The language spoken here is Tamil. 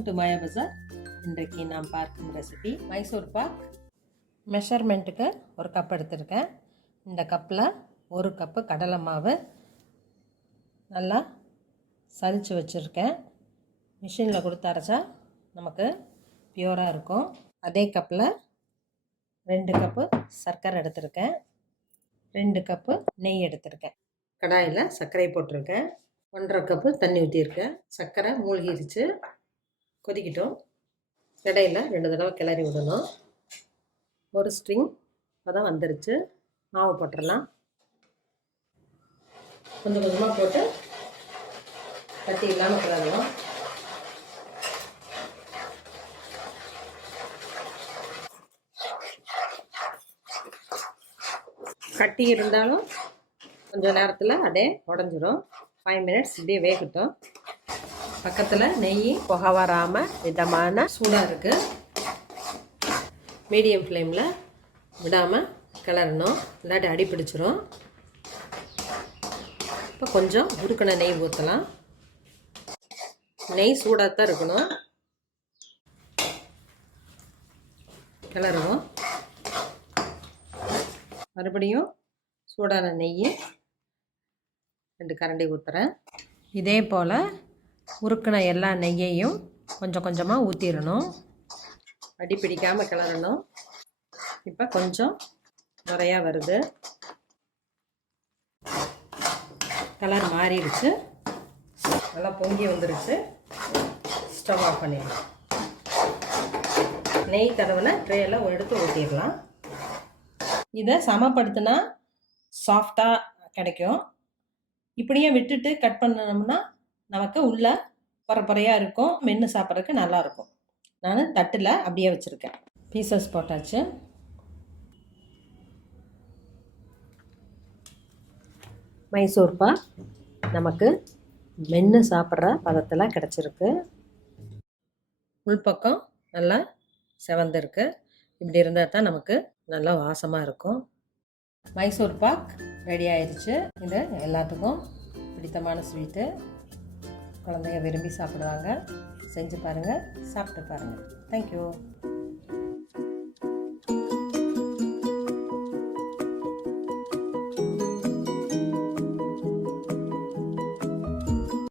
வெல்கம் டு மாயா பஜார். இன்றைக்கு நாம் பார்க்கும் ரெசிபி மைசூர் பாக். மெஷர்மெண்ட்டுக்கு ஒரு கப் எடுத்திருக்கேன். இந்த கப்பில் ஒரு கப்பு கடலை மாவு நல்லா சலிச்சு வச்சுருக்கேன். மிஷினில் கொடுத்து அரைச்சா நமக்கு பியூராக இருக்கும். அதே கப்பில் 2 கப்பு சர்க்கரை எடுத்திருக்கேன். 2 கப்பு நெய் எடுத்திருக்கேன். கடாயில் சர்க்கரை போட்டிருக்கேன். 1.5 கப்பு தண்ணி ஊற்றிருக்கேன். சர்க்கரை மூழ்கிடுச்சு, கொதிக்கிட்டோம். இடையில 2 தடவை கிளறி விடணும். ஒரு ஸ்ட்ரிங் அப்போதான் வந்துருச்சு. மாவு போட்டுடலாம். கொஞ்சம் கொஞ்சமாக போட்டு கட்டி இல்லாமல் கிளறணும். கட்டி இருந்தாலும் கொஞ்சம் நேரத்தில் அப்படியே உடஞ்சிரும். 5 மினிட்ஸ் இப்படியே வேகட்டும். பக்கத்தில் நெய் புகை வராமல் மிதமான சூடாக இருக்குது. மீடியம் ஃப்ளேமில் விடாமல் கிளறணும், இல்லாட்டி அடி பிடிச்சிரும். இப்போ கொஞ்சம் உருக்கின நெய் ஊற்றலாம். நெய் சூடாக தான் இருக்கணும். கிளறுவோம். மறுபடியும் சூடான நெய் 2 கரண்டி ஊற்றுறேன். இதே போல் உருக்கின எல்லா நெய்யையும் கொஞ்சம் கொஞ்சமாக ஊற்றிடணும். அடி பிடிக்காமல் கிளறணும். இப்போ கொஞ்சம் நிறையா வருது. கலர் மாறிடுச்சு, நல்லா பொங்கி வந்துருச்சு. ஸ்டவ் ஆஃப் பண்ணிடலாம். நெய் தடவை ட்ரேயில் எடுத்து ஊற்றிடலாம். இதை சமப்படுத்தினா சாஃப்டாக கிடைக்கும். இப்படியே விட்டுட்டு கட் பண்ணணும்னா நமக்கு உள்ள பரப்பரையாக இருக்கும். மென்று சாப்பிட்றதுக்கு நல்லாயிருக்கும். நான் தட்டில் அப்படியே வச்சுருக்கேன். பீசஸ் போட்டாச்சு. மைசூர் பாக் நமக்கு மென்று சாப்பிட்ற பதத்தில் கிடச்சிருக்கு. உள்பக்கம் நல்லா செவந்திருக்கு. இப்படி இருந்தால் தான் நமக்கு நல்லா வாசமாக இருக்கும். மைசூர் பாக் ரெடி ஆயிடுச்சு. இது எல்லாத்துக்கும் பிடித்தமான ஸ்வீட்டு. குழந்தைங்க விரும்பி சாப்பிடுவாங்க. செஞ்சு பாருங்கள், சாப்பிட்டு பாருங்கள். தேங்க்யூ.